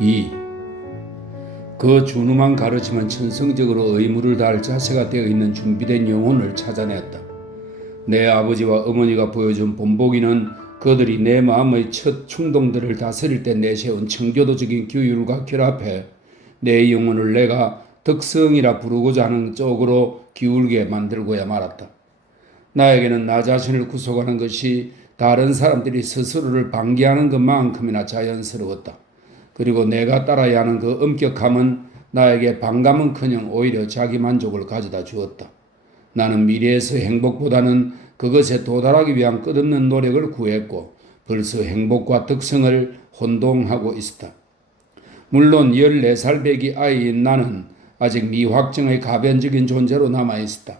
2. 그 준엄한 가르침은 천성적으로 의무를 다할 자세가 되어 있는 준비된 영혼을 찾아냈다. 내 아버지와 어머니가 보여준 본보기는 그들이 내 마음의 첫 충동들을 다스릴 때 내세운 청교도적인 규율과 결합해 내 영혼을 내가 덕성이라 부르고자 하는 쪽으로 기울게 만들고야 말았다. 나에게는 나 자신을 구속하는 것이 다른 사람들이 스스로를 방기하는 것만큼이나 자연스러웠다. 그리고 내가 따라야 하는 그 엄격함은 나에게 반감은커녕 오히려 자기 만족을 가져다 주었다. 나는 미래에서 행복보다는 그것에 도달하기 위한 끝없는 노력을 구했고 벌써 행복과 덕성을 혼동하고 있었다. 물론 14살 배기 아이인 나는 아직 미확정의 가변적인 존재로 남아있었다.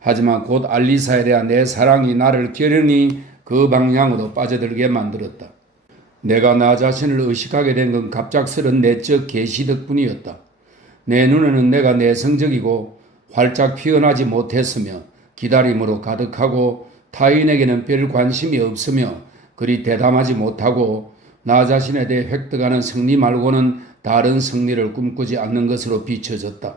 하지만 곧 알리사에 대한 내 사랑이 나를 결연히 그 방향으로 빠져들게 만들었다. 내가 나 자신을 의식하게 된 건 갑작스런 내적 계시 덕분이었다. 내 눈에는 내가 내성적이고 활짝 피어나지 못했으며 기다림으로 가득하고 타인에게는 별 관심이 없으며 그리 대담하지 못하고 나 자신에 대해 획득하는 승리 말고는 다른 승리를 꿈꾸지 않는 것으로 비춰졌다.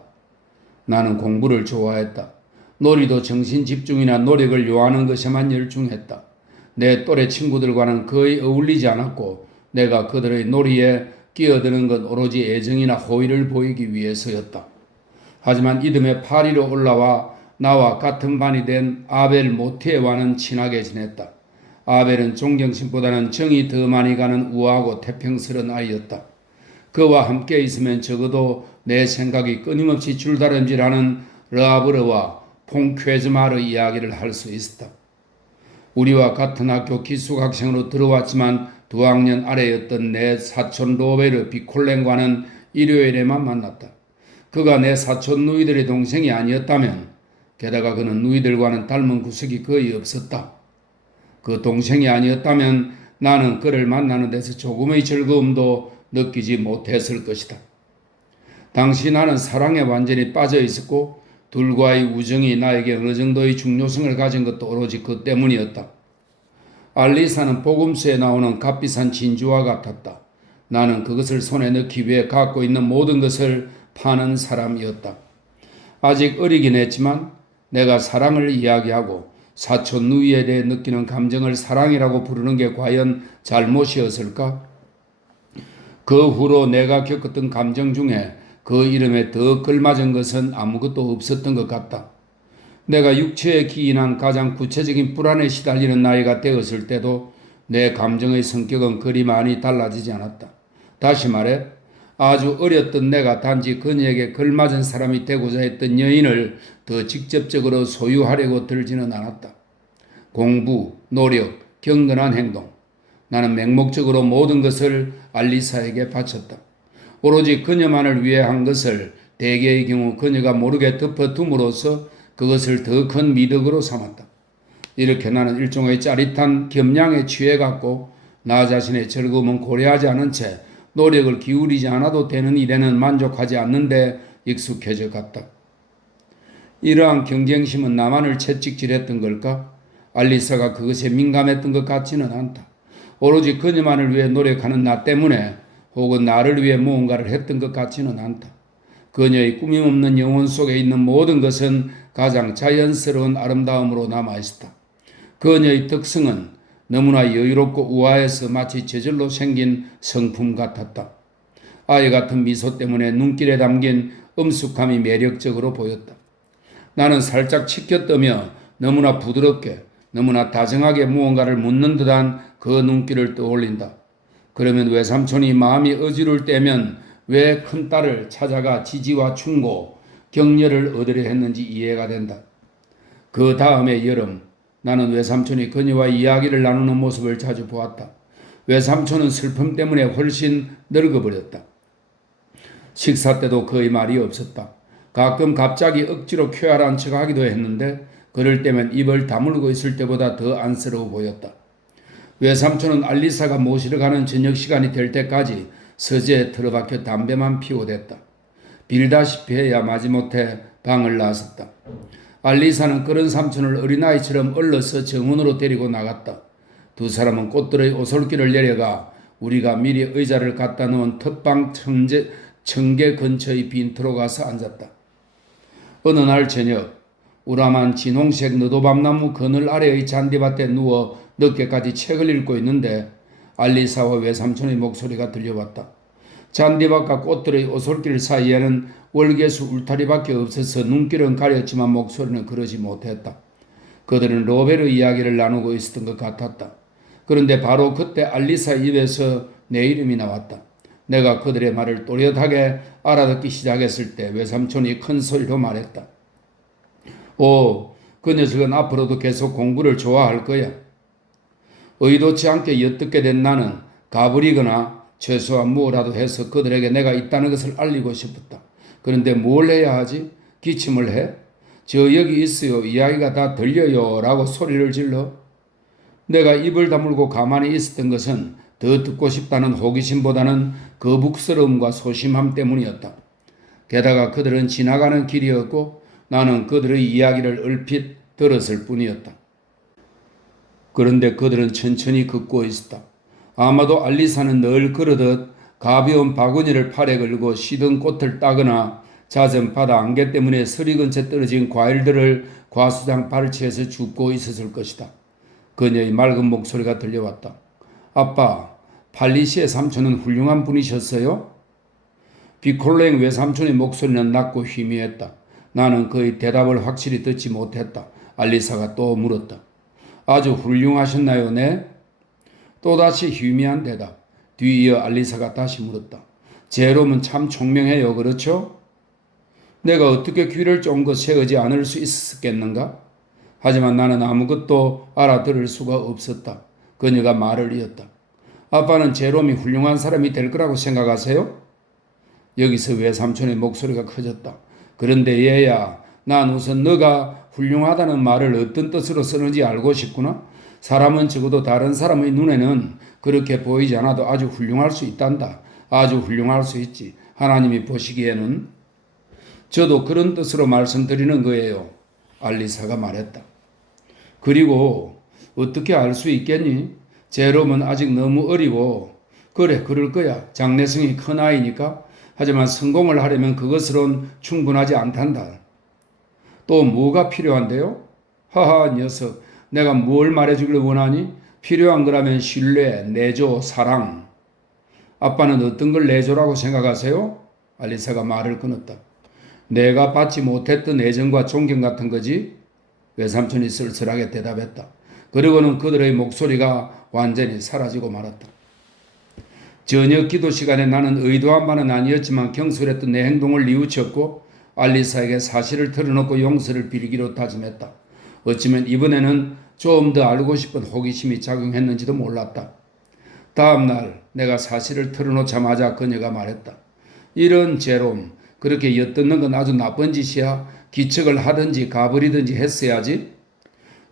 나는 공부를 좋아했다. 놀이도 정신 집중이나 노력을 요하는 것에만 열중했다. 내 또래 친구들과는 거의 어울리지 않았고 내가 그들의 놀이에 끼어드는 건 오로지 애정이나 호의를 보이기 위해서였다. 하지만 이듬해 파리로 올라와 나와 같은 반이 된 아벨 모티에와는 친하게 지냈다. 아벨은 존경심보다는 정이 더 많이 가는 우아하고 태평스러운 아이였다. 그와 함께 있으면 적어도 내 생각이 끊임없이 줄다름질하는 르아브르와 퐁쾌즈마르 이야기를 할 수 있었다. 우리와 같은 학교 기숙학생으로 들어왔지만 2학년 아래였던 내 사촌 로베르 비콜렌과는 일요일에만 만났다. 그가 내 사촌 누이들의 동생이 아니었다면 게다가 그는 누이들과는 닮은 구석이 거의 없었다. 그 동생이 아니었다면 나는 그를 만나는 데서 조금의 즐거움도 느끼지 못했을 것이다. 당시 나는 사랑에 완전히 빠져 있었고 둘과의 우정이 나에게 어느 정도의 중요성을 가진 것도 오로지 그 때문이었다. 알리사는 복음서에 나오는 값비싼 진주와 같았다. 나는 그것을 손에 넣기 위해 갖고 있는 모든 것을 파는 사람이었다. 아직 어리긴 했지만 내가 사랑을 이야기하고 사촌 누이에 대해 느끼는 감정을 사랑이라고 부르는 게 과연 잘못이었을까? 그 후로 내가 겪었던 감정 중에 그 이름에 더 걸맞은 것은 아무것도 없었던 것 같다. 내가 육체에 기인한 가장 구체적인 불안에 시달리는 나이가 되었을 때도 내 감정의 성격은 그리 많이 달라지지 않았다. 다시 말해 아주 어렸던 내가 단지 그녀에게 걸맞은 사람이 되고자 했던 여인을 더 직접적으로 소유하려고 들지는 않았다. 공부, 노력, 경건한 행동. 나는 맹목적으로 모든 것을 알리사에게 바쳤다. 오로지 그녀만을 위해 한 것을 대개의 경우 그녀가 모르게 덮어둠으로써 그것을 더 큰 미덕으로 삼았다. 이렇게 나는 일종의 짜릿한 겸양에 취해갔고 나 자신의 즐거움은 고려하지 않은 채 노력을 기울이지 않아도 되는 일에는 만족하지 않는데 익숙해져 갔다. 이러한 경쟁심은 나만을 채찍질했던 걸까? 알리사가 그것에 민감했던 것 같지는 않다. 오로지 그녀만을 위해 노력하는 나 때문에 혹은 나를 위해 무언가를 했던 것 같지는 않다. 그녀의 꾸밈없는 영혼 속에 있는 모든 것은 가장 자연스러운 아름다움으로 남아있었다. 그녀의 특성은 너무나 여유롭고 우아해서 마치 저절로 생긴 성품 같았다. 아이 같은 미소 때문에 눈길에 담긴 엄숙함이 매력적으로 보였다. 나는 살짝 치켜뜨며 너무나 부드럽게 너무나 다정하게 무언가를 묻는 듯한 그 눈길을 떠올린다. 그러면 외삼촌이 마음이 어지러울 때면 왜 큰딸을 찾아가 지지와 충고, 격려를 얻으려 했는지 이해가 된다. 그 다음에 여름 나는 외삼촌이 그녀와 이야기를 나누는 모습을 자주 보았다. 외삼촌은 슬픔 때문에 훨씬 늙어버렸다. 식사 때도 거의 말이 없었다. 가끔 갑자기 억지로 쾌활한 척하기도 했는데 그럴 때면 입을 다물고 있을 때보다 더 안쓰러워 보였다. 외삼촌은 알리사가 모시러 가는 저녁 시간이 될 때까지 서재에 틀어박혀 담배만 피우댔다. 빌다시피 해야 마지못해 방을 나섰다. 알리사는 그런 삼촌을 어린아이처럼 얼러서 정원으로 데리고 나갔다. 두 사람은 꽃들의 오솔길을 내려가 우리가 미리 의자를 갖다 놓은 텃방 청계 근처의 빈터로 가서 앉았다. 어느 날 저녁 우람한 진홍색 너도밤나무 그늘 아래의 잔디밭에 누워 늦게까지 책을 읽고 있는데 알리사와 외삼촌의 목소리가 들려왔다. 잔디밭과 꽃들의 오솔길 사이에는 월계수 울타리밖에 없어서 눈길은 가렸지만 목소리는 그러지 못했다. 그들은 로베르 이야기를 나누고 있었던 것 같았다. 그런데 바로 그때 알리사 입에서 내 이름이 나왔다. 내가 그들의 말을 또렷하게 알아듣기 시작했을 때 외삼촌이 큰 소리로 말했다. 오, 그 녀석은 앞으로도 계속 공부를 좋아할 거야. 의도치 않게 엿듣게 된 나는 가부리거나 최소한 무엇라도 해서 그들에게 내가 있다는 것을 알리고 싶었다. 그런데 뭘 해야 하지? 기침을 해? 저 여기 있어요. 이야기가 다 들려요. 라고 소리를 질러. 내가 입을 다물고 가만히 있었던 것은 더 듣고 싶다는 호기심보다는 거북스러움과 소심함 때문이었다. 게다가 그들은 지나가는 길이었고 나는 그들의 이야기를 얼핏 들었을 뿐이었다. 그런데 그들은 천천히 걷고 있었다. 아마도 알리사는 늘 그러듯 가벼운 바구니를 팔에 걸고 시든 꽃을 따거나 잦은 바다 안개 때문에 서리 근처에 떨어진 과일들을 과수장 발치에서 줍고 있었을 것이다. 그녀의 맑은 목소리가 들려왔다. 아빠, 팔리시의 삼촌은 훌륭한 분이셨어요? 비콜랭 외삼촌의 목소리는 낮고 희미했다. 나는 그의 대답을 확실히 듣지 못했다. 알리사가 또 물었다. 아주 훌륭하셨나요, 네? 또다시 희미한 대답. 뒤이어 알리사가 다시 물었다. 제롬은 참 총명해요, 그렇죠? 내가 어떻게 귀를 쫑긋 세우지 않을 수 있었겠는가? 하지만 나는 아무것도 알아들을 수가 없었다. 그녀가 말을 이었다. 아빠는 제롬이 훌륭한 사람이 될 거라고 생각하세요? 여기서 외삼촌의 목소리가 커졌다. 그런데 얘야, 난 우선 너가 훌륭하다는 말을 어떤 뜻으로 쓰는지 알고 싶구나. 사람은 적어도 다른 사람의 눈에는 그렇게 보이지 않아도 아주 훌륭할 수 있단다. 아주 훌륭할 수 있지. 하나님이 보시기에는. 저도 그런 뜻으로 말씀드리는 거예요. 알리사가 말했다. 그리고 어떻게 알 수 있겠니? 제롬은 아직 너무 어리고 그래 그럴 거야. 장래성이 큰 아이니까. 하지만 성공을 하려면 그것으론 충분하지 않단다. 또 뭐가 필요한데요? 하하 녀석, 내가 뭘 말해주길 원하니? 필요한 거라면 신뢰, 내조, 사랑. 아빠는 어떤 걸 내조라고 생각하세요? 알리사가 말을 끊었다. 내가 받지 못했던 애정과 존경 같은 거지? 외삼촌이 쓸쓸하게 대답했다. 그리고는 그들의 목소리가 완전히 사라지고 말았다. 저녁 기도 시간에 나는 의도한 바는 아니었지만 경솔했던 내 행동을 뉘우쳤고 알리사에게 사실을 털어놓고 용서를 빌기로 다짐했다. 어쩌면 이번에는 좀 더 알고 싶은 호기심이 작용했는지도 몰랐다. 다음 날 내가 사실을 털어놓자마자 그녀가 말했다. 이런 제롬, 그렇게 엿듣는 건 아주 나쁜 짓이야. 기척을 하든지 가버리든지 했어야지.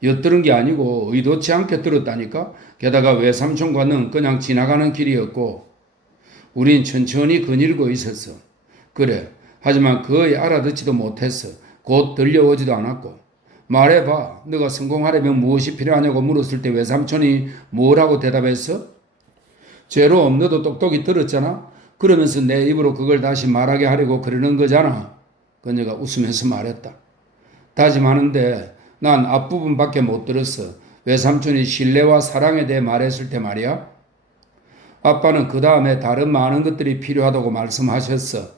엿들은 게 아니고 의도치 않게 들었다니까. 게다가 외삼촌과는 그냥 지나가는 길이었고 우린 천천히 거닐고 있었어. 그래. 하지만 거의 알아듣지도 못했어. 곧 들려오지도 않았고. 말해봐. 너가 성공하려면 무엇이 필요하냐고 물었을 때 외삼촌이 뭐라고 대답했어? 제롬, 너도 똑똑히 들었잖아. 그러면서 내 입으로 그걸 다시 말하게 하려고 그러는 거잖아. 그녀가 웃으면서 말했다. 다짐하는데 난 앞부분밖에 못 들었어. 외삼촌이 신뢰와 사랑에 대해 말했을 때 말이야. 아빠는 그 다음에 다른 많은 것들이 필요하다고 말씀하셨어.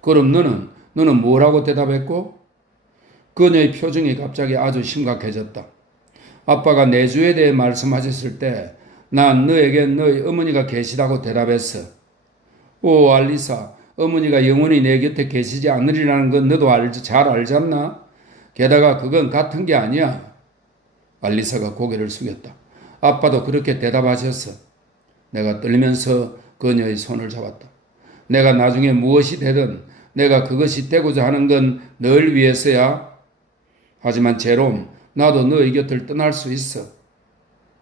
그럼 너는 뭐라고 대답했고? 그녀의 표정이 갑자기 아주 심각해졌다. 아빠가 내주에 대해 말씀하셨을 때 난 너에게 너희 어머니가 계시다고 대답했어. 오 알리사, 어머니가 영원히 내 곁에 계시지 않으리라는 건 너도 잘 알잖나? 게다가 그건 같은 게 아니야. 알리사가 고개를 숙였다. 아빠도 그렇게 대답하셨어. 내가 떨면서 그녀의 손을 잡았다. 내가 나중에 무엇이 되든 내가 그것이 되고자 하는 건 널 위해서야. 하지만 제롬, 나도 너의 곁을 떠날 수 있어.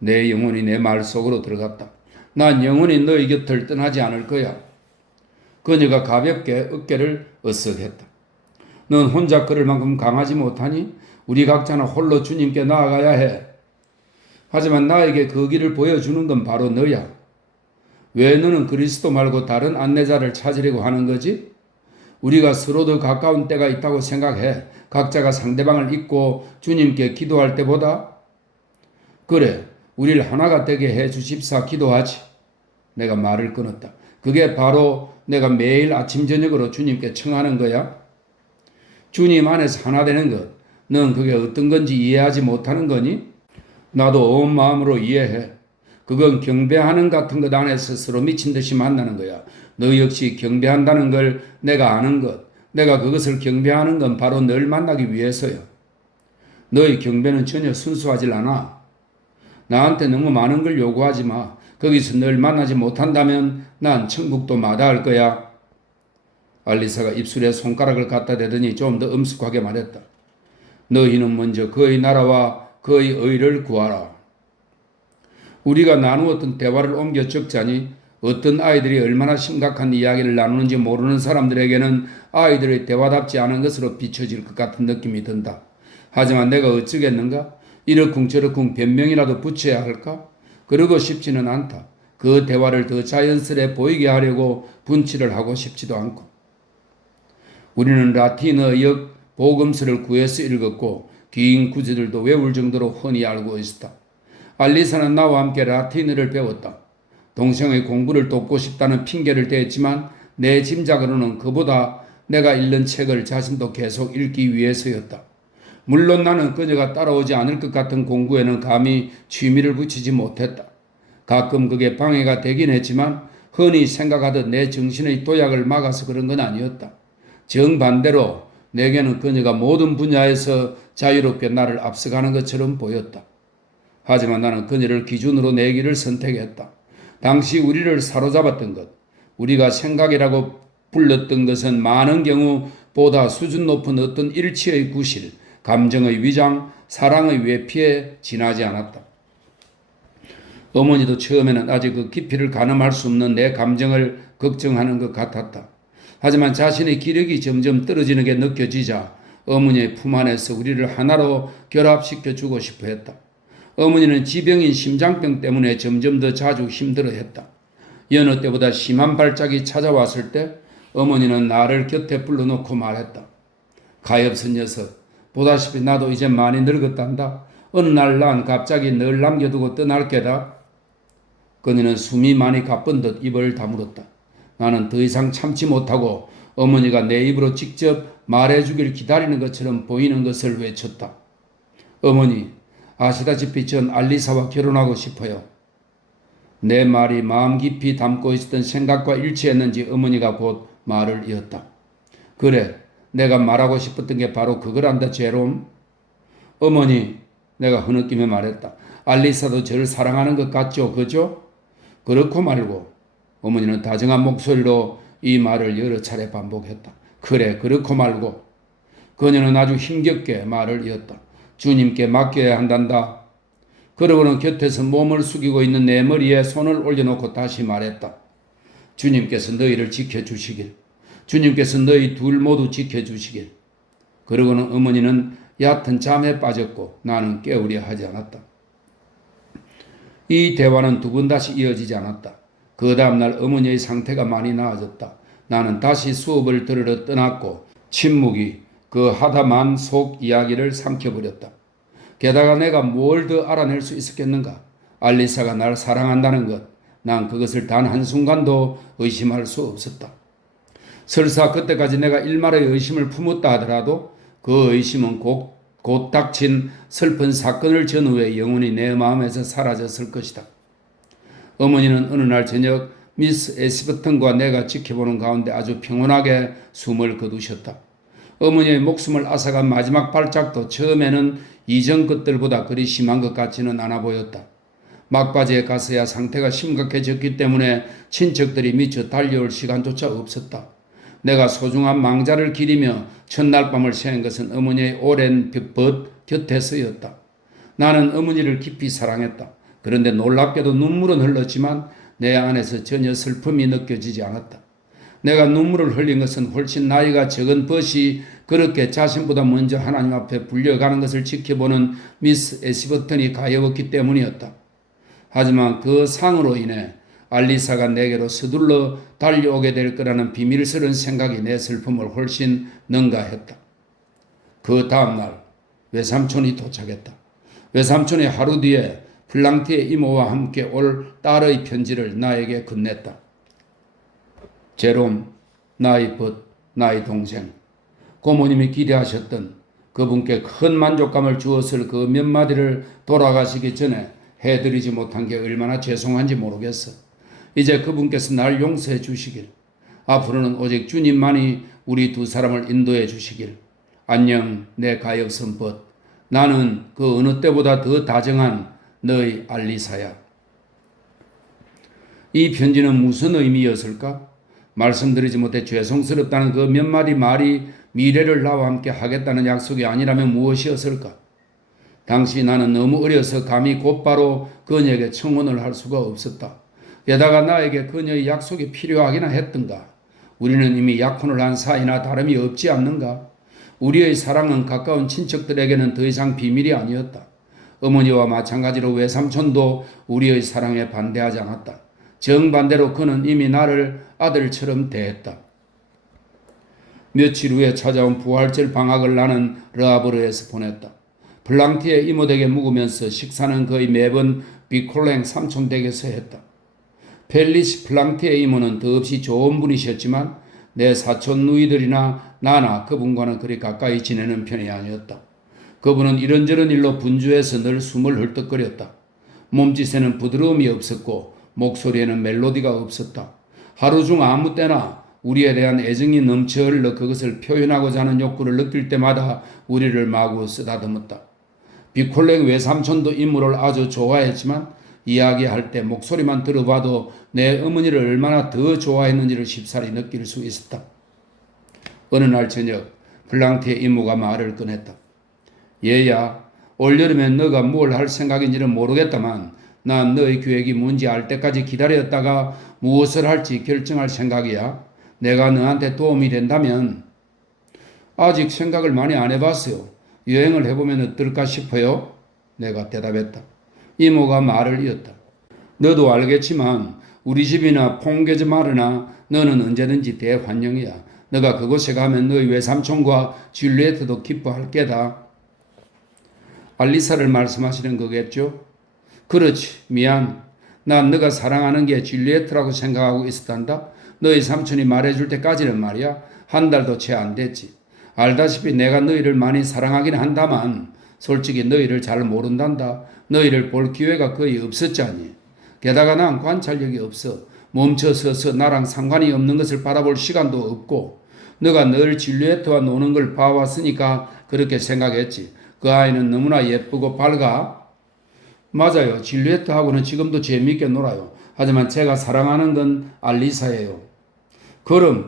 내 영혼이 내 말 속으로 들어갔다. 난 영원히 너의 곁을 떠나지 않을 거야. 그녀가 가볍게 어깨를 으쓱했다. 넌 혼자 걸을 만큼 강하지 못하니? 우리 각자는 홀로 주님께 나아가야 해. 하지만 나에게 그 길을 보여주는 건 바로 너야. 왜 너는 그리스도 말고 다른 안내자를 찾으려고 하는 거지? 우리가 서로 더 가까운 때가 있다고 생각해. 각자가 상대방을 잊고 주님께 기도할 때보다. 그래, 우리를 하나가 되게 해 주십사 기도하지. 내가 말을 끊었다. 그게 바로 내가 매일 아침 저녁으로 주님께 청하는 거야. 주님 안에서 하나 되는 것, 넌 그게 어떤 건지 이해하지 못하는 거니? 나도 온 마음으로 이해해. 그건 경배하는 같은 것 안에서 서로 미친 듯이 만나는 거야. 너 역시 경배한다는 걸 내가 아는 것, 내가 그것을 경배하는 건 바로 널 만나기 위해서야. 너의 경배는 전혀 순수하질 않아. 나한테 너무 많은 걸 요구하지 마. 거기서 널 만나지 못한다면 난 천국도 마다할 거야. 알리사가 입술에 손가락을 갖다 대더니 좀 더 엄숙하게 말했다. 너희는 먼저 그의 나라와 그의 의를 구하라. 우리가 나누었던 대화를 옮겨 적자니 어떤 아이들이 얼마나 심각한 이야기를 나누는지 모르는 사람들에게는 아이들의 대화답지 않은 것으로 비춰질 것 같은 느낌이 든다. 하지만 내가 어쩌겠는가? 이러쿵저러쿵 변명이라도 붙여야 할까? 그러고 싶지는 않다. 그 대화를 더 자연스레 보이게 하려고 분치를 하고 싶지도 않고. 우리는 라틴어역 복음서를 구해서 읽었고 긴 구절들도 외울 정도로 흔히 알고 있었다. 알리사는 나와 함께 라틴어를 배웠다. 동생의 공부를 돕고 싶다는 핑계를 대했지만 내 짐작으로는 그보다 내가 읽는 책을 자신도 계속 읽기 위해서였다. 물론 나는 그녀가 따라오지 않을 것 같은 공부에는 감히 취미를 붙이지 못했다. 가끔 그게 방해가 되긴 했지만 흔히 생각하듯 내 정신의 도약을 막아서 그런 건 아니었다. 정반대로 내게는 그녀가 모든 분야에서 자유롭게 나를 앞서가는 것처럼 보였다. 하지만 나는 그녀를 기준으로 내 길을 선택했다. 당시 우리를 사로잡았던 것, 우리가 생각이라고 불렀던 것은 많은 경우 보다 수준 높은 어떤 일치의 구실, 감정의 위장, 사랑의 외피에 지나지 않았다. 어머니도 처음에는 아직 그 깊이를 가늠할 수 없는 내 감정을 걱정하는 것 같았다. 하지만 자신의 기력이 점점 떨어지는 게 느껴지자 어머니의 품 안에서 우리를 하나로 결합시켜 주고 싶어 했다. 어머니는 지병인 심장병 때문에 점점 더 자주 힘들어했다. 여느 때보다 심한 발작이 찾아왔을 때 어머니는 나를 곁에 불러놓고 말했다. 가엾은 녀석, 보다시피 나도 이제 많이 늙었단다. 어느 날 난 갑자기 널 남겨두고 떠날 게다. 그녀는 숨이 많이 가쁜 듯 입을 다물었다. 나는 더 이상 참지 못하고 어머니가 내 입으로 직접 말해주길 기다리는 것처럼 보이는 것을 외쳤다. 어머니, 아시다시피 전 알리사와 결혼하고 싶어요. 내 말이 마음 깊이 담고 있었던 생각과 일치했는지 어머니가 곧 말을 이었다. 그래, 내가 말하고 싶었던 게 바로 그거란다, 제롬. 어머니, 내가 흐느끼며 말했다. 알리사도 저를 사랑하는 것 같죠, 그죠? 그렇고 말고. 어머니는 다정한 목소리로 이 말을 여러 차례 반복했다. 그래, 그렇고 말고. 그녀는 아주 힘겹게 말을 이었다. 주님께 맡겨야 한단다. 그러고는 곁에서 몸을 숙이고 있는 내 머리에 손을 올려놓고 다시 말했다. 주님께서 너희를 지켜주시길. 주님께서 너희 둘 모두 지켜주시길. 그러고는 어머니는 얕은 잠에 빠졌고 나는 깨우려 하지 않았다. 이 대화는 두 번 다시 이어지지 않았다. 그 다음날 어머니의 상태가 많이 나아졌다. 나는 다시 수업을 들으러 떠났고 침묵이 그 하다만 속 이야기를 삼켜버렸다. 게다가 내가 뭘 더 알아낼 수 있었겠는가? 알리사가 날 사랑한다는 것, 난 그것을 단 한순간도 의심할 수 없었다. 설사 그때까지 내가 일말의 의심을 품었다 하더라도 그 의심은 곧 닥친 슬픈 사건을 전후에 영원히 내 마음에서 사라졌을 것이다. 어머니는 어느 날 저녁 미스 에스버턴과 내가 지켜보는 가운데 아주 평온하게 숨을 거두셨다. 어머니의 목숨을 앗아간 마지막 발작도 처음에는 이전 것들보다 그리 심한 것 같지는 않아 보였다. 막바지에 가서야 상태가 심각해졌기 때문에 친척들이 미처 달려올 시간조차 없었다. 내가 소중한 망자를 기리며 첫날 밤을 새는 것은 어머니의 오랜 벗 곁에서였다. 나는 어머니를 깊이 사랑했다. 그런데 놀랍게도 눈물은 흘렀지만 내 안에서 전혀 슬픔이 느껴지지 않았다. 내가 눈물을 흘린 것은 훨씬 나이가 적은 벗이 그렇게 자신보다 먼저 하나님 앞에 불려가는 것을 지켜보는 미스 에스버턴이 가여웠기 때문이었다. 하지만 그 상으로 인해 알리사가 내게로 서둘러 달려오게 될 거라는 비밀스러운 생각이 내 슬픔을 훨씬 능가했다. 그 다음날 외삼촌이 도착했다. 외삼촌이 하루 뒤에 플랑티의 이모와 함께 올 딸의 편지를 나에게 건넸다. 제롬, 나의 벗, 나의 동생. 고모님이 기대하셨던 그분께 큰 만족감을 주었을 그 몇 마디를 돌아가시기 전에 해드리지 못한 게 얼마나 죄송한지 모르겠어. 이제 그분께서 날 용서해 주시길. 앞으로는 오직 주님만이 우리 두 사람을 인도해 주시길. 안녕 내 가엾은 벗. 나는 그 어느 때보다 더 다정한 너의 알리사야. 이 편지는 무슨 의미였을까? 말씀드리지 못해 죄송스럽다는 그 몇 마디 말이 미래를 나와 함께 하겠다는 약속이 아니라면 무엇이었을까? 당시 나는 너무 어려서 감히 곧바로 그녀에게 청혼을 할 수가 없었다. 게다가 나에게 그녀의 약속이 필요하기나 했던가? 우리는 이미 약혼을 한 사이나 다름이 없지 않는가? 우리의 사랑은 가까운 친척들에게는 더 이상 비밀이 아니었다. 어머니와 마찬가지로 외삼촌도 우리의 사랑에 반대하지 않았다. 정반대로 그는 이미 나를 아들처럼 대했다. 며칠 후에 찾아온 부활절 방학을 나는 르하브르에서 보냈다. 플랑티의 이모댁에 묵으면서 식사는 거의 매번 비콜랭 삼촌댁에서 했다. 펠리시 플랑티의 이모는 더없이 좋은 분이셨지만 내 사촌 누이들이나 나나 그분과는 그리 가까이 지내는 편이 아니었다. 그분은 이런저런 일로 분주해서 늘 숨을 헐떡거렸다. 몸짓에는 부드러움이 없었고 목소리에는 멜로디가 없었다. 하루 중 아무 때나 우리에 대한 애정이 넘쳐 흘러 그것을 표현하고자 하는 욕구를 느낄 때마다 우리를 마구 쓰다듬었다. 비콜렉 외삼촌도 이모를 아주 좋아했지만 이야기할 때 목소리만 들어봐도 내 어머니를 얼마나 더 좋아했는지를 쉽사리 느낄 수 있었다. 어느 날 저녁 플랑티의 이모가 말을 꺼냈다. 얘야, 올여름엔 너가 뭘 할 생각인지는 모르겠다만 난 너의 계획이 뭔지 알 때까지 기다렸다가 무엇을 할지 결정할 생각이야. 내가 너한테 도움이 된다면. 아직 생각을 많이 안 해봤어요. 여행을 해보면 어떨까 싶어요. 내가 대답했다. 이모가 말을 이었다. 너도 알겠지만 우리 집이나 퐁게즈마르나 너는 언제든지 대환영이야. 너가 그곳에 가면 너희 외삼촌과 줄리에트도 기뻐할 게다. 알리사를 말씀하시는 거겠죠? 그렇지. 미안. 난 너가 사랑하는 게 줄리에트라고 생각하고 있었단다. 너희 삼촌이 말해줄 때까지는 말이야. 한 달도 채 안 됐지. 알다시피 내가 너희를 많이 사랑하긴 한다만 솔직히 너희를 잘 모른단다. 너희를 볼 기회가 거의 없었잖니. 게다가 난 관찰력이 없어. 멈춰서서 나랑 상관이 없는 것을 바라볼 시간도 없고 너가 늘 줄리에트와 노는 걸 봐왔으니까 그렇게 생각했지. 그 아이는 너무나 예쁘고 밝아. 맞아요. 줄리에트하고는 지금도 재미있게 놀아요. 하지만 제가 사랑하는 건 알리사예요. 그럼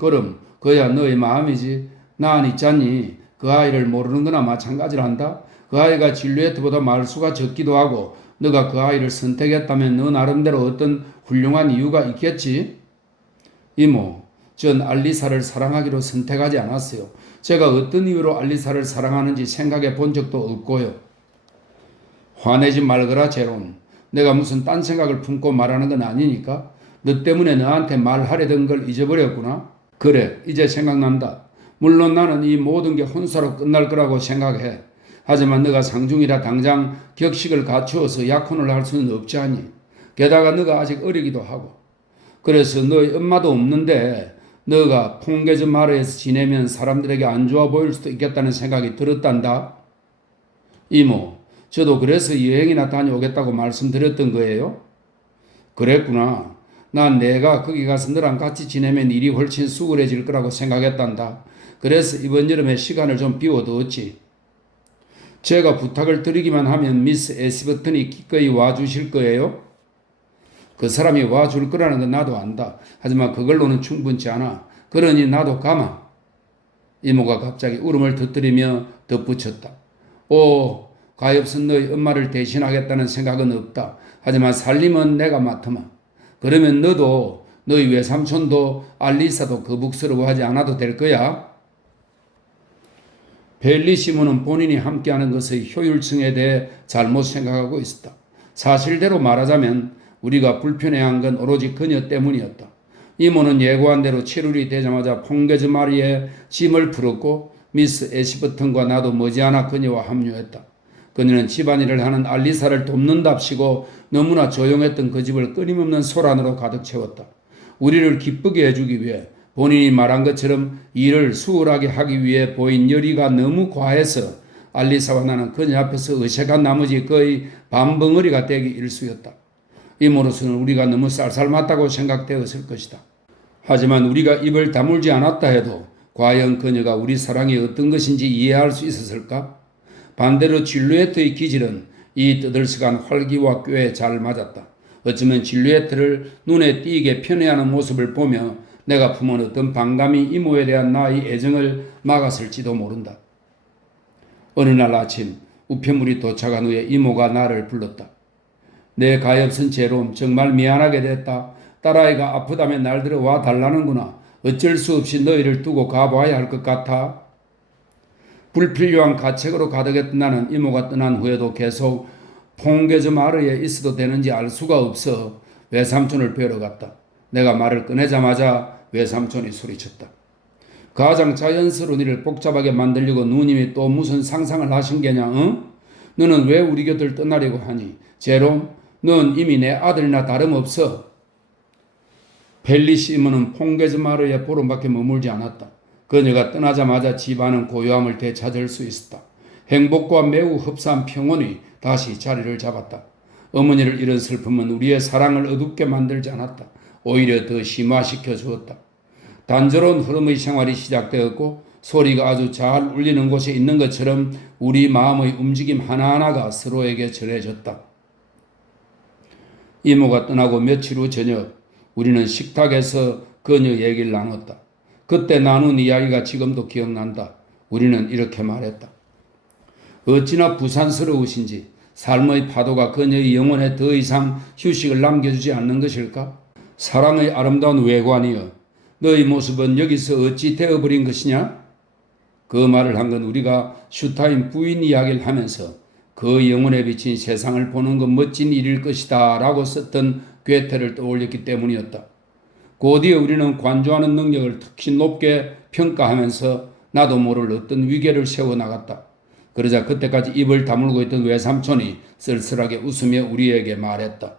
그야 너의 마음이지. 난 있잖니. 그 아이를 모르는 거나 마찬가지란다. 그 아이가 줄리에트보다 말수가 적기도 하고 너가 그 아이를 선택했다면 너 나름대로 어떤 훌륭한 이유가 있겠지? 이모, 전 알리사를 사랑하기로 선택하지 않았어요. 제가 어떤 이유로 알리사를 사랑하는지 생각해 본 적도 없고요. 화내지 말거라 제롬. 내가 무슨 딴 생각을 품고 말하는 건 아니니까. 너 때문에 너한테 말하려던 걸 잊어버렸구나. 그래, 이제 생각난다. 물론 나는 이 모든 게 혼사로 끝날 거라고 생각해. 하지만 너가 상중이라 당장 격식을 갖추어서 약혼을 할 수는 없지 않니. 게다가 너가 아직 어리기도 하고. 그래서 너희 엄마도 없는데 너가 퐁게즈 마르에서 지내면 사람들에게 안 좋아 보일 수도 있겠다는 생각이 들었단다. 이모, 저도 그래서 여행이나 다녀오겠다고 말씀드렸던 거예요. 그랬구나. 난 내가 거기 가서 너랑 같이 지내면 일이 훨씬 수월해질 거라고 생각했단다. 그래서 이번 여름에 시간을 좀 비워두었지. 제가 부탁을 드리기만 하면 미스 에스버튼이 기꺼이 와주실 거예요? 그 사람이 와줄 거라는 건 나도 안다. 하지만 그걸로는 충분치 않아. 그러니 나도 가마. 이모가 갑자기 울음을 터뜨리며 덧붙였다. 오, 가엾은 너희 엄마를 대신하겠다는 생각은 없다. 하지만 살림은 내가 맡으마. 그러면 너도 너희 외삼촌도 알리사도 거북스러워하지 않아도 될 거야. 벨리시모는 본인이 함께하는 것의 효율성에 대해 잘못 생각하고 있었다. 사실대로 말하자면 우리가 불편해한 건 오로지 그녀 때문이었다. 이모는 예고한 대로 7월이 되자마자 퐁게즈 마리에 짐을 풀었고 미스 애시버튼과 나도 머지않아 그녀와 합류했다. 그녀는 집안일을 하는 알리사를 돕는답시고 너무나 조용했던 그 집을 끊임없는 소란으로 가득 채웠다. 우리를 기쁘게 해주기 위해 본인이 말한 것처럼 일을 수월하게 하기 위해 보인 열의가 너무 과해서 알리사와 나는 그녀 앞에서 어색한 나머지 거의 반벙어리가 되기 일쑤였다. 이모로서는 우리가 너무 쌀쌀맞다고 생각되었을 것이다. 하지만 우리가 입을 다물지 않았다 해도 과연 그녀가 우리 사랑이 어떤 것인지 이해할 수 있었을까? 반대로 줄리에트의 기질은 이 떠들썩한 활기와 꽤 잘 맞았다. 어쩌면 줄리에트를 눈에 띄게 편애하는 모습을 보며 내가 품은 어떤 반감이 이모에 대한 나의 애정을 막았을지도 모른다. 어느 날 아침 우편물이 도착한 후에 이모가 나를 불렀다. 내 가엾은 제롬, 정말 미안하게 됐다. 딸아이가 아프다며 날들어 와 달라는구나. 어쩔 수 없이 너희를 두고 가봐야 할 것 같아. 불필요한 가책으로 가득했던 나는 이모가 떠난 후에도 계속 퐁게즈 마르에 있어도 되는지 알 수가 없어 외삼촌을 뵈러 갔다. 내가 말을 꺼내자마자 외삼촌이 소리쳤다. 가장 자연스러운 일을 복잡하게 만들려고 누님이 또 무슨 상상을 하신 게냐? 응? 너는 왜 우리 곁을 떠나려고 하니? 제롬, 넌 이미 내 아들이나 다름없어. 벨리시 이모는 퐁게즈 마르에 보름밖에 머물지 않았다. 그녀가 떠나자마자 집안은 고요함을 되찾을 수 있었다. 행복과 매우 흡사한 평온이 다시 자리를 잡았다. 어머니를 잃은 슬픔은 우리의 사랑을 어둡게 만들지 않았다. 오히려 더 심화시켜 주었다. 단조로운 흐름의 생활이 시작되었고 소리가 아주 잘 울리는 곳에 있는 것처럼 우리 마음의 움직임 하나하나가 서로에게 전해졌다. 이모가 떠나고 며칠 후 저녁 우리는 식탁에서 그녀 얘기를 나눴다. 그때 나눈 이야기가 지금도 기억난다. 우리는 이렇게 말했다. 어찌나 부산스러우신지 삶의 파도가 그녀의 영혼에 더 이상 휴식을 남겨주지 않는 것일까? 사랑의 아름다운 외관이여, 너의 모습은 여기서 어찌 되어버린 것이냐? 그 말을 한 건 우리가 슈타인 부인 이야기를 하면서 그 영혼에 비친 세상을 보는 건 멋진 일일 것이다 라고 썼던 괴테를 떠올렸기 때문이었다. 곧이어 우리는 관조하는 능력을 특히 높게 평가하면서 나도 모를 어떤 위계를 세워나갔다. 그러자 그때까지 입을 다물고 있던 외삼촌이 쓸쓸하게 웃으며 우리에게 말했다.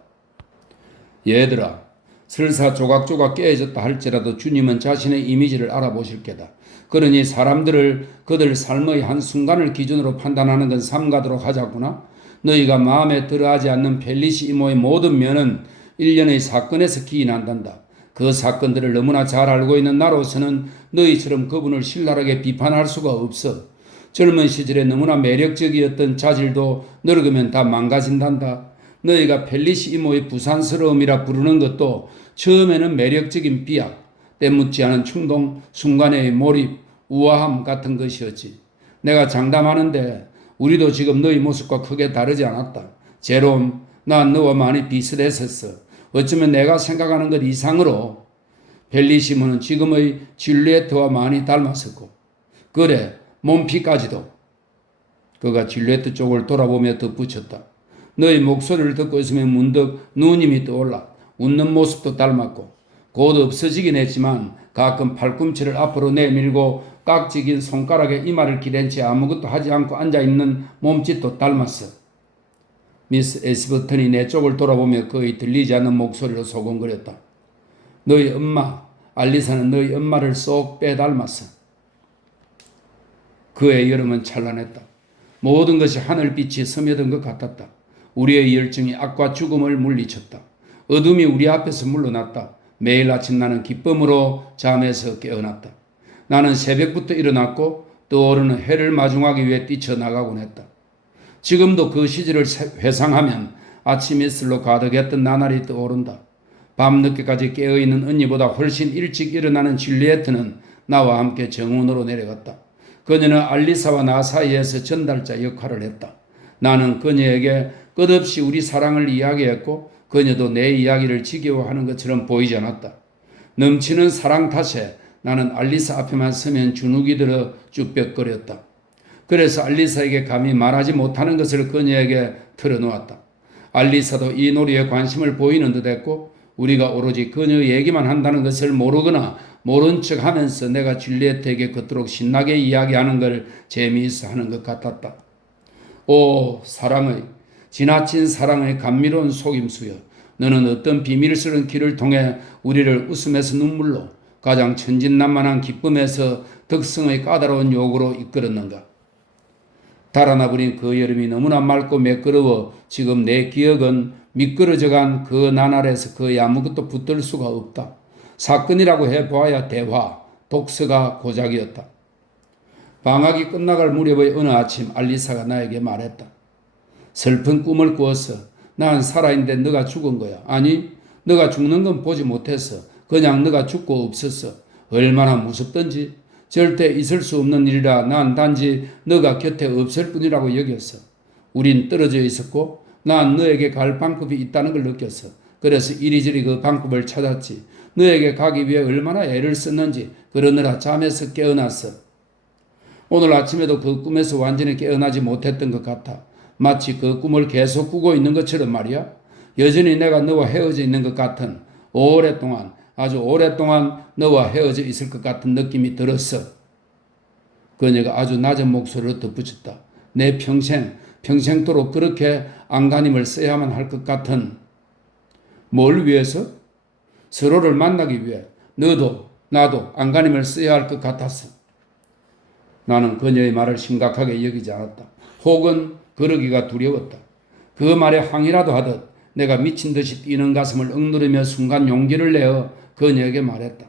얘들아, 설사 조각조각 깨어졌다 할지라도 주님은 자신의 이미지를 알아보실 게다. 그러니 사람들을 그들 삶의 한 순간을 기준으로 판단하는 건 삼가도록 하자꾸나. 너희가 마음에 들어하지 않는 펠리시 이모의 모든 면은 일련의 사건에서 기인한단다. 그 사건들을 너무나 잘 알고 있는 나로서는 너희처럼 그분을 신랄하게 비판할 수가 없어. 젊은 시절에 너무나 매력적이었던 자질도 늙으면 다 망가진단다. 너희가 펠리시 이모의 부산스러움이라 부르는 것도 처음에는 매력적인 비약, 때묻지 않은 충동, 순간의 몰입, 우아함 같은 것이었지. 내가 장담하는데 우리도 지금 너희 모습과 크게 다르지 않았다. 제롬, 난 너와 많이 비슷했었어. 어쩌면 내가 생각하는 것 이상으로 벨리시모는 지금의 줄리에트와 많이 닮았었고, 그래, 몸피까지도. 그가 줄리에트 쪽을 돌아보며 덧붙였다. 너희 목소리를 듣고 있으면 문득 누님이 떠올라. 웃는 모습도 닮았고 곧 없어지긴 했지만 가끔 팔꿈치를 앞으로 내밀고 깍지 긴 손가락에 이마를 기댄 채 아무것도 하지 않고 앉아있는 몸짓도 닮았어. 미스 에스버튼이 내 쪽을 돌아보며 거의 들리지 않는 목소리로 소곤거렸다. 너희 엄마, 알리사는 너희 엄마를 쏙 빼닮았어. 그의 여름은 찬란했다. 모든 것이 하늘빛이 스며든 것 같았다. 우리의 열정이 악과 죽음을 물리쳤다. 어둠이 우리 앞에서 물러났다. 매일 아침 나는 기쁨으로 잠에서 깨어났다. 나는 새벽부터 일어났고 떠오르는 해를 마중하기 위해 뛰쳐나가곤 했다. 지금도 그 시절을 회상하면 아침 이슬로 가득했던 나날이 떠오른다. 밤늦게까지 깨어있는 언니보다 훨씬 일찍 일어나는 줄리에트는 나와 함께 정원으로 내려갔다. 그녀는 알리사와 나 사이에서 전달자 역할을 했다. 나는 그녀에게 끝없이 우리 사랑을 이야기했고 그녀도 내 이야기를 지겨워하는 것처럼 보이지 않았다. 넘치는 사랑 탓에 나는 알리사 앞에만 서면 주눅이 들어 쭈뼛거렸다. 그래서 알리사에게 감히 말하지 못하는 것을 그녀에게 털어놓았다. 알리사도 이 놀이에 관심을 보이는 듯했고 우리가 오로지 그녀 얘기만 한다는 것을 모르거나 모른 척하면서 내가 줄리엣에게 그토록 신나게 이야기하는 걸 재미있어 하는 것 같았다. 오 사랑의 지나친 사랑의 감미로운 속임수여, 너는 어떤 비밀스러운 길을 통해 우리를 웃음에서 눈물로 가장 천진난만한 기쁨에서 덕성의 까다로운 욕으로 이끌었는가. 달아나버린 그 여름이 너무나 맑고 매끄러워 지금 내 기억은 미끄러져간 그 나날에서 거의 아무것도 붙들 수가 없다. 사건이라고 해보아야 대화, 독서가 고작이었다. 방학이 끝나갈 무렵의 어느 아침 알리사가 나에게 말했다. 슬픈 꿈을 꾸었어. 난 살아있는데 너가 죽은 거야. 아니, 너가 죽는 건 보지 못했어. 그냥 너가 죽고 없었어. 얼마나 무섭던지. 절대 있을 수 없는 일이라 난 단지 너가 곁에 없을 뿐이라고 여겼어. 우린 떨어져 있었고 난 너에게 갈 방법이 있다는 걸 느꼈어. 그래서 이리저리 그 방법을 찾았지. 너에게 가기 위해 얼마나 애를 썼는지 그러느라 잠에서 깨어났어. 오늘 아침에도 그 꿈에서 완전히 깨어나지 못했던 것 같아. 마치 그 꿈을 계속 꾸고 있는 것처럼 말이야. 여전히 내가 너와 헤어져 있는 것 같은, 오랫동안, 아주 오랫동안 너와 헤어져 있을 것 같은 느낌이 들었어. 그녀가 아주 낮은 목소리로 덧붙였다. 내 평생토록 그렇게 안간힘을 써야만 할 것 같은. 뭘 위해서? 서로를 만나기 위해 너도 나도 안간힘을 써야 할 것 같았어. 나는 그녀의 말을 심각하게 여기지 않았다. 혹은 그러기가 두려웠다. 그 말에 항의라도 하듯 내가 미친 듯이 뛰는 가슴을 억누르며 순간 용기를 내어 그녀에게 말했다.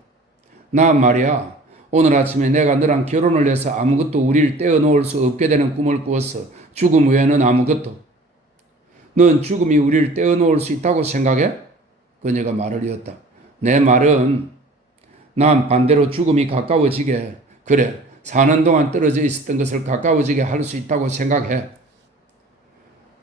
나 말이야, 오늘 아침에 내가 너랑 결혼을 해서 아무것도 우리를 떼어놓을 수 없게 되는 꿈을 꾸었어. 죽음 외에는 아무것도. 넌 죽음이 우리를 떼어놓을 수 있다고 생각해? 그녀가 말을 이었다. 내 말은 난 반대로 죽음이 가까워지게, 그래, 사는 동안 떨어져 있었던 것을 가까워지게 할 수 있다고 생각해.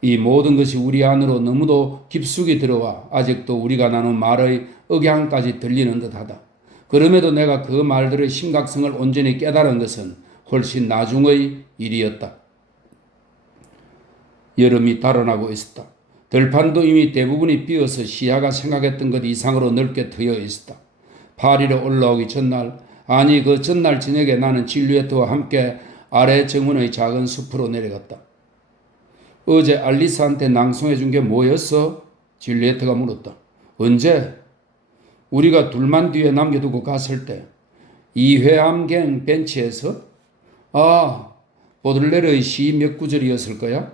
이 모든 것이 우리 안으로 너무도 깊숙이 들어와 아직도 우리가 나눈 말의 억양까지 들리는 듯하다. 그럼에도 내가 그 말들의 심각성을 온전히 깨달은 것은 훨씬 나중의 일이었다. 여름이 달아나고 있었다. 들판도 이미 대부분이 비어서 시야가 생각했던 것 이상으로 넓게 트여 있었다. 파리로 올라오기 전날, 아니 그 전날 저녁에 나는 줄리엣와 함께 아래 정원의 작은 숲으로 내려갔다. 어제 알리사한테 낭송해 준 게 뭐였어? 줄리엣가 물었다. 언제? 우리가 둘만 뒤에 남겨두고 갔을 때. 이회암갱 벤치에서? 아, 보들레르의 시 몇 구절이었을 거야?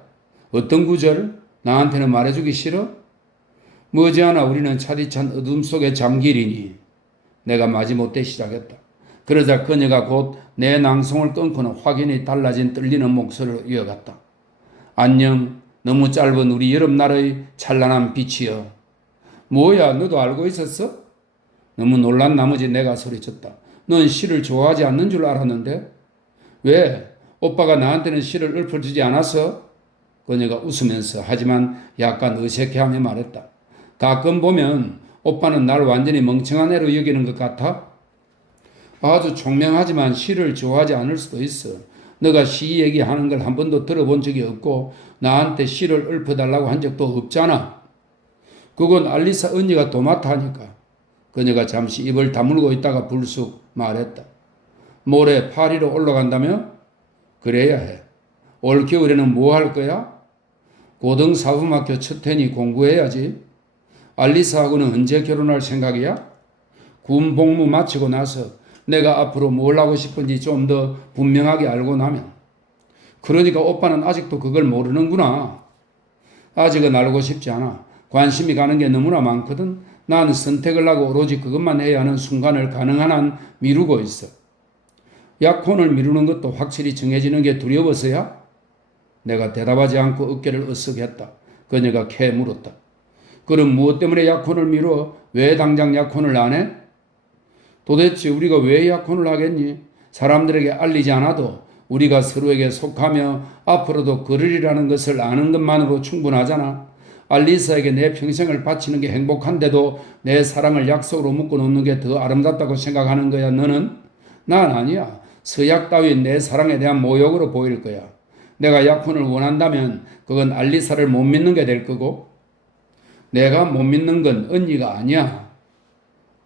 어떤 구절? 나한테는 말해주기 싫어? 머지않아 우리는 차디찬 어둠 속에 잠기리니. 내가 마지못해 시작했다. 그러자 그녀가 곧 내 낭송을 끊고는 확연히 달라진 떨리는 목소리로 이어갔다. 안녕, 너무 짧은 우리 여름날의 찬란한 빛이여. 뭐야, 너도 알고 있었어? 너무 놀란 나머지 내가 소리쳤다. 넌 시를 좋아하지 않는 줄 알았는데? 왜? 오빠가 나한테는 시를 읊어주지 않았어? 그녀가 웃으면서 하지만 약간 어색해하며 말했다. 가끔 보면 오빠는 날 완전히 멍청한 애로 여기는 것 같아? 아주 총명하지만 시를 좋아하지 않을 수도 있어. 너가 시 얘기하는 걸 한 번도 들어본 적이 없고 나한테 시를 읊어달라고 한 적도 없잖아. 그건 알리사 언니가 도맡아 하니까. 그녀가 잠시 입을 다물고 있다가 불쑥 말했다. 모레 파리로 올라간다며? 그래야 해. 올 겨울에는 뭐 할 거야? 고등사범학교 첫 해니 공부해야지. 알리사하고는 언제 결혼할 생각이야? 군 복무 마치고 나서 내가 앞으로 뭘 하고 싶은지 좀 더 분명하게 알고 나면. 그러니까 오빠는 아직도 그걸 모르는구나. 아직은 알고 싶지 않아. 관심이 가는 게 너무나 많거든. 나는 선택을 하고 오로지 그것만 해야 하는 순간을 가능한 한 미루고 있어. 약혼을 미루는 것도 확실히 정해지는 게 두려워서야? 내가 대답하지 않고 어깨를 으쓱했다. 그녀가 캐 물었다. 그럼 무엇 때문에 약혼을 미뤄? 왜 당장 약혼을 안 해? 도대체 우리가 왜 약혼을 하겠니? 사람들에게 알리지 않아도 우리가 서로에게 속하며 앞으로도 그러리라는 것을 아는 것만으로 충분하잖아. 알리사에게 내 평생을 바치는 게 행복한데도 내 사랑을 약속으로 묶어놓는 게 더 아름답다고 생각하는 거야, 너는? 난 아니야. 서약 따윈 내 사랑에 대한 모욕으로 보일 거야. 내가 약혼을 원한다면 그건 알리사를 못 믿는 게 될 거고. 내가 못 믿는 건 언니가 아니야.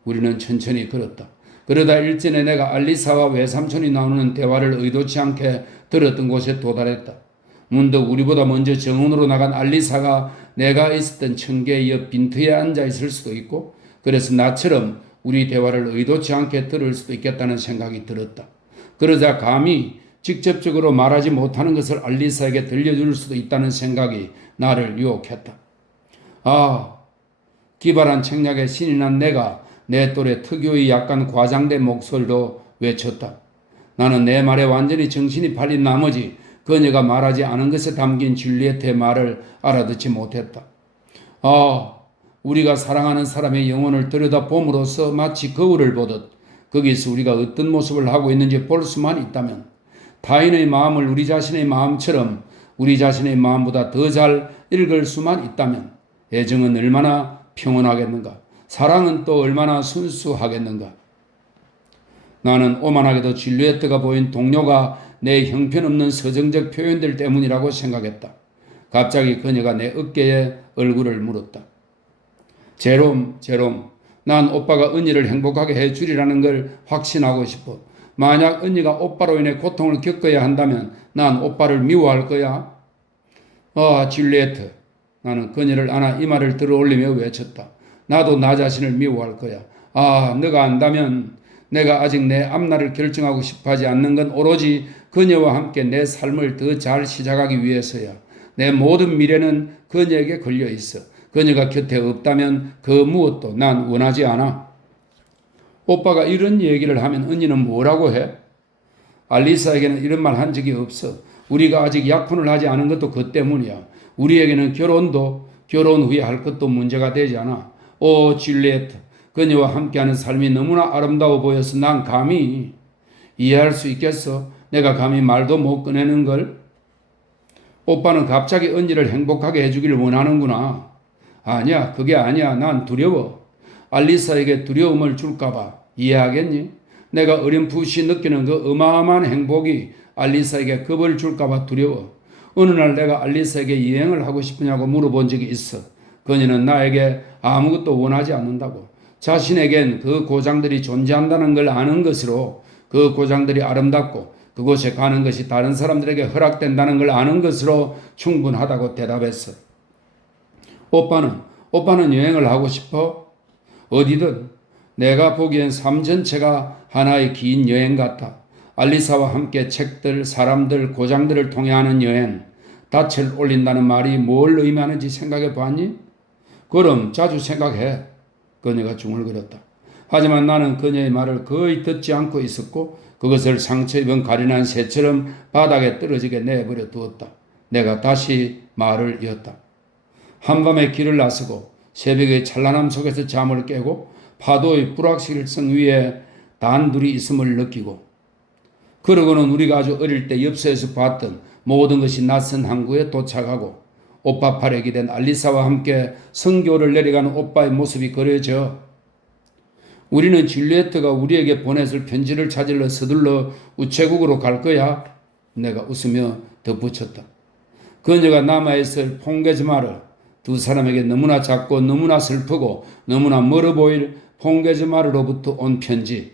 우리는 천천히 걸었다. 그러다 일전에 내가 알리사와 외삼촌이 나누는 대화를 의도치 않게 들었던 곳에 도달했다. 문득 우리보다 먼저 정원으로 나간 알리사가 내가 있었던 청계 옆 빈트에 앉아 있을 수도 있고, 그래서 나처럼 우리 대화를 의도치 않게 들을 수도 있겠다는 생각이 들었다. 그러자 감히 직접적으로 말하지 못하는 것을 알리사에게 들려줄 수도 있다는 생각이 나를 유혹했다. 기발한 책략에 신이 난 내가 내 또래 특유의 약간 과장된 목소리로 외쳤다. 나는 내 말에 완전히 정신이 팔린 나머지 그녀가 말하지 않은 것에 담긴 줄리엣의 말을 알아듣지 못했다. 우리가 사랑하는 사람의 영혼을 들여다봄으로써 마치 거울을 보듯 거기서 우리가 어떤 모습을 하고 있는지 볼 수만 있다면, 타인의 마음을 우리 자신의 마음처럼 우리 자신의 마음보다 더 잘 읽을 수만 있다면 애정은 얼마나 평온하겠는가, 사랑은 또 얼마나 순수하겠는가. 나는 오만하게도 줄리엣가 보인 동료가 내 형편없는 서정적 표현들 때문이라고 생각했다. 갑자기 그녀가 내 어깨에 얼굴을 물었다. 제롬, 난 오빠가 언니를 행복하게 해주리라는 걸 확신하고 싶어. 만약 언니가 오빠로 인해 고통을 겪어야 한다면 난 오빠를 미워할 거야. 줄리엣. 나는 그녀를 안아 이 말을 들어올리며 외쳤다. 나도 나 자신을 미워할 거야. 너가 안다면 내가 아직 내 앞날을 결정하고 싶어하지 않는 건 오로지 그녀와 함께 내 삶을 더 잘 시작하기 위해서야. 내 모든 미래는 그녀에게 걸려 있어. 그녀가 곁에 없다면 그 무엇도 난 원하지 않아. 오빠가 이런 얘기를 하면 언니는 뭐라고 해? 알리사에게는 이런 말 한 적이 없어. 우리가 아직 약혼을 하지 않은 것도 그 때문이야. 우리에게는 결혼 후에 할 것도 문제가 되지 않아. 줄리엣, 그녀와 함께하는 삶이 너무나 아름다워 보여서 난 감히 이해할 수 있겠어. 내가 감히 말도 못 꺼내는 걸. 오빠는 갑자기 언니를 행복하게 해주기를 원하는구나. 아니야, 그게 아니야. 난 두려워. 알리사에게 두려움을 줄까봐. 이해하겠니? 내가 어렴풋이 느끼는 그 어마어마한 행복이 알리사에게 겁을 줄까봐 두려워. 어느 날 내가 알리사에게 여행을 하고 싶으냐고 물어본 적이 있어. 그녀는 나에게 아무것도 원하지 않는다고. 자신에겐 그 고장들이 존재한다는 걸 아는 것으로, 그 고장들이 아름답고 그곳에 가는 것이 다른 사람들에게 허락된다는 걸 아는 것으로 충분하다고 대답했어. 오빠는 여행을 하고 싶어? 어디든. 내가 보기엔 삶 전체가 하나의 긴 여행 같아. 알리사와 함께 책들, 사람들, 고장들을 통해 하는 여행. 닻을 올린다는 말이 뭘 의미하는지 생각해 봤니? 그럼 자주 생각해. 그녀가 중얼거렸다. 하지만 나는 그녀의 말을 거의 듣지 않고 있었고 그것을 상처 입은 가련한 새처럼 바닥에 떨어지게 내버려 두었다. 내가 다시 말을 이었다. 한밤에 길을 나서고 새벽의 찬란함 속에서 잠을 깨고 파도의 불확실성 위에 단둘이 있음을 느끼고, 그러고는 우리가 아주 어릴 때 엽서에서 봤던 모든 것이 낯선 항구에 도착하고 오빠 팔에 기댄 알리사와 함께 성교를 내려가는 오빠의 모습이 그려져. 우리는 줄리엣가 우리에게 보냈을 편지를 찾으러 서둘러 우체국으로 갈 거야. 내가 웃으며 덧붙였다. 그녀가 남아있을 퐁게즈마르, 두 사람에게 너무나 작고 너무나 슬프고 너무나 멀어 보일 퐁게즈마르로부터 온 편지.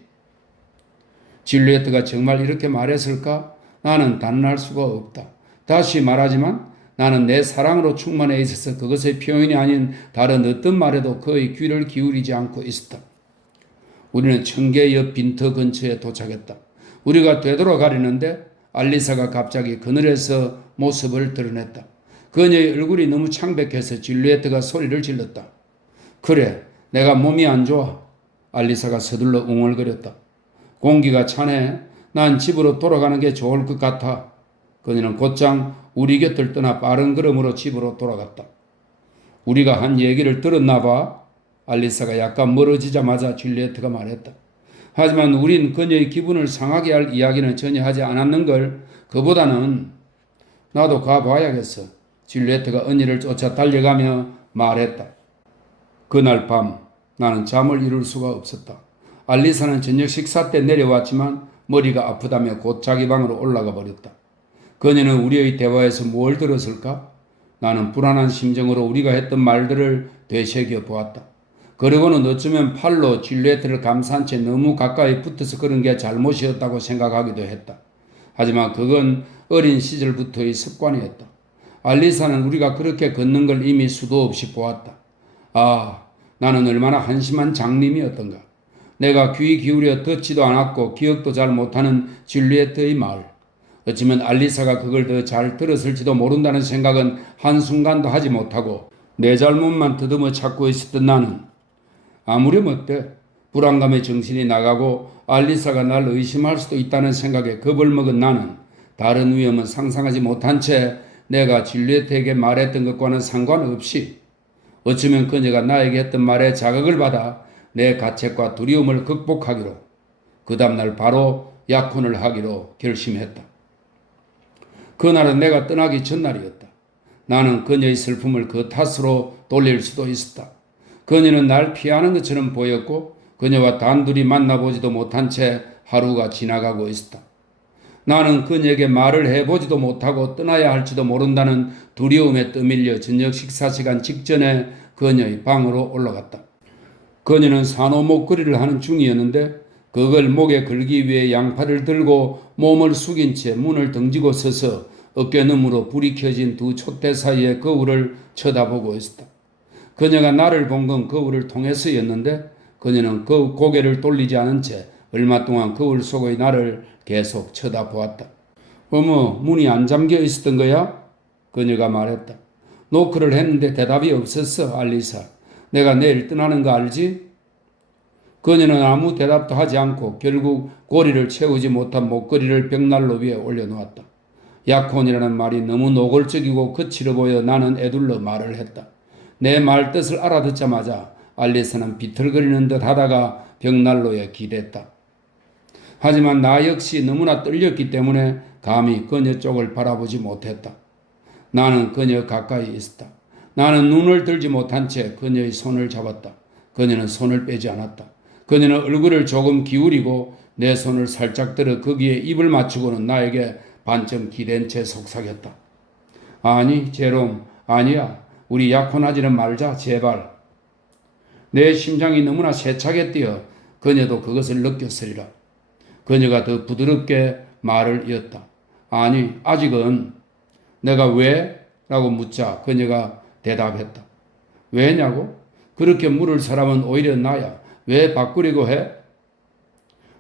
줄리엣가 정말 이렇게 말했을까? 나는 단언할 수가 없다. 다시 말하지만 나는 내 사랑으로 충만해 있어서 그것의 표현이 아닌 다른 어떤 말에도 거의 귀를 기울이지 않고 있었다. 우리는 청계 옆 빈터 근처에 도착했다. 우리가 되돌아가려는데 알리사가 갑자기 그늘에서 모습을 드러냈다. 그녀의 얼굴이 너무 창백해서 줄리엣가 소리를 질렀다. 그래, 내가 몸이 안 좋아. 알리사가 서둘러 웅얼거렸다. 공기가 차네. 난 집으로 돌아가는 게 좋을 것 같아. 그녀는 곧장 우리 곁을 떠나 빠른 걸음으로 집으로 돌아갔다. 우리가 한 얘기를 들었나 봐. 알리사가 약간 멀어지자마자 줄리엣가 말했다. 하지만 우린 그녀의 기분을 상하게 할 이야기는 전혀 하지 않았는걸. 그보다는 나도 가봐야겠어. 줄리엣가 언니를 쫓아 달려가며 말했다. 그날 밤 나는 잠을 이룰 수가 없었다. 알리사는 저녁 식사 때 내려왔지만 머리가 아프다며 곧 자기 방으로 올라가 버렸다. 그녀는 우리의 대화에서 뭘 들었을까? 나는 불안한 심정으로 우리가 했던 말들을 되새겨 보았다. 그리고는 어쩌면 팔로 줄리에트를 감싼 채 너무 가까이 붙어서 그런 게 잘못이었다고 생각하기도 했다. 하지만 그건 어린 시절부터의 습관이었다. 알리사는 우리가 그렇게 걷는 걸 이미 수도 없이 보았다. 아, 나는 얼마나 한심한 장님이었던가. 내가 귀 기울여 듣지도 않았고 기억도 잘 못하는 줄리에트의 말. 어쩌면 알리사가 그걸 더 잘 들었을지도 모른다는 생각은 한순간도 하지 못하고 내 잘못만 더듬어 찾고 있었던 나는 아무렴 어때? 불안감에 정신이 나가고 알리사가 날 의심할 수도 있다는 생각에 겁을 먹은 나는 다른 위험은 상상하지 못한 채 내가 줄리에트에게 말했던 것과는 상관없이 어쩌면 그녀가 나에게 했던 말에 자극을 받아 내 가책과 두려움을 극복하기로 그 다음날 바로 약혼을 하기로 결심했다. 그날은 내가 떠나기 전날이었다. 나는 그녀의 슬픔을 그 탓으로 돌릴 수도 있었다. 그녀는 날 피하는 것처럼 보였고 그녀와 단둘이 만나보지도 못한 채 하루가 지나가고 있었다. 나는 그녀에게 말을 해보지도 못하고 떠나야 할지도 모른다는 두려움에 떠밀려 저녁 식사 시간 직전에 그녀의 방으로 올라갔다. 그녀는 산호 목걸이를 하는 중이었는데 그걸 목에 걸기 위해 양팔을 들고 몸을 숙인 채 문을 등지고 서서 어깨너머로 불이 켜진 두 촛대 사이의 거울을 쳐다보고 있었다. 그녀가 나를 본 건 거울을 통해서였는데 그녀는 그 고개를 돌리지 않은 채 얼마 동안 거울 속의 나를 계속 쳐다보았다. 어머, 문이 안 잠겨 있었던 거야? 그녀가 말했다. 노크를 했는데 대답이 없었어, 알리사. 내가 내일 떠나는 거 알지? 그녀는 아무 대답도 하지 않고 결국 고리를 채우지 못한 목걸이를 벽난로 위에 올려놓았다. 약혼이라는 말이 너무 노골적이고 거칠어 보여 나는 애둘러 말을 했다. 내 말 뜻을 알아듣자마자 알리사는 비틀거리는 듯 하다가 벽난로에 기댔다. 하지만 나 역시 너무나 떨렸기 때문에 감히 그녀 쪽을 바라보지 못했다. 나는 그녀 가까이 있었다. 나는 눈을 들지 못한 채 그녀의 손을 잡았다. 그녀는 손을 빼지 않았다. 그녀는 얼굴을 조금 기울이고 내 손을 살짝 들어 거기에 입을 맞추고는 나에게 반쯤 기댄 채 속삭였다. 아니, 제롬, 아니야. 우리 약혼하지는 말자, 제발. 내 심장이 너무나 세차게 뛰어 그녀도 그것을 느꼈으리라. 그녀가 더 부드럽게 말을 이었다. 아니, 아직은. 내가 왜? 라고 묻자 그녀가 대답했다. 왜냐고? 그렇게 물을 사람은 오히려 나야. 왜 바꾸려고 해?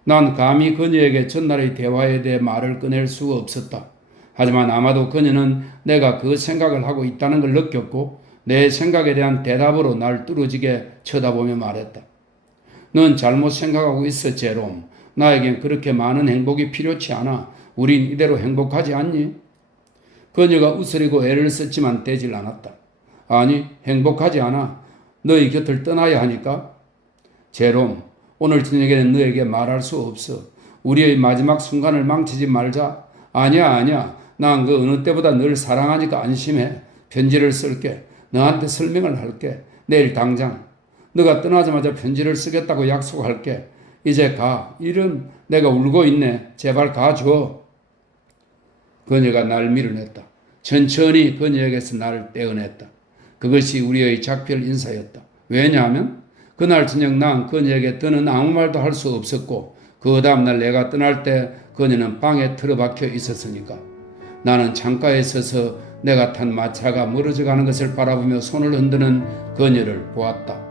난 감히 그녀에게 전날의 대화에 대해 말을 꺼낼 수가 없었다. 하지만 아마도 그녀는 내가 그 생각을 하고 있다는 걸 느꼈고 내 생각에 대한 대답으로 날 뚫어지게 쳐다보며 말했다. 넌 잘못 생각하고 있어, 제롬. 나에겐 그렇게 많은 행복이 필요치 않아. 우린 이대로 행복하지 않니? 그녀가 웃으려고 애를 썼지만 되질 않았다. 아니, 행복하지 않아. 너희 곁을 떠나야 하니까. 제롬, 오늘 저녁에는 너에게 말할 수 없어. 우리의 마지막 순간을 망치지 말자. 아니야. 난 그 어느 때보다 널 사랑하니까 안심해. 편지를 쓸게. 너한테 설명을 할게. 내일 당장. 너가 떠나자마자 편지를 쓰겠다고 약속할게. 이제 가. 이런 내가 울고 있네. 제발 가줘. 그녀가 날 밀어냈다. 천천히 그녀에게서 나를 떼어냈다. 그것이 우리의 작별 인사였다. 왜냐하면 그날 저녁 난 그녀에게 더는 아무 말도 할 수 없었고 그 다음날 내가 떠날 때 그녀는 방에 틀어박혀 있었으니까. 나는 창가에 서서 내가 탄 마차가 멀어져 가는 것을 바라보며 손을 흔드는 그녀를 보았다.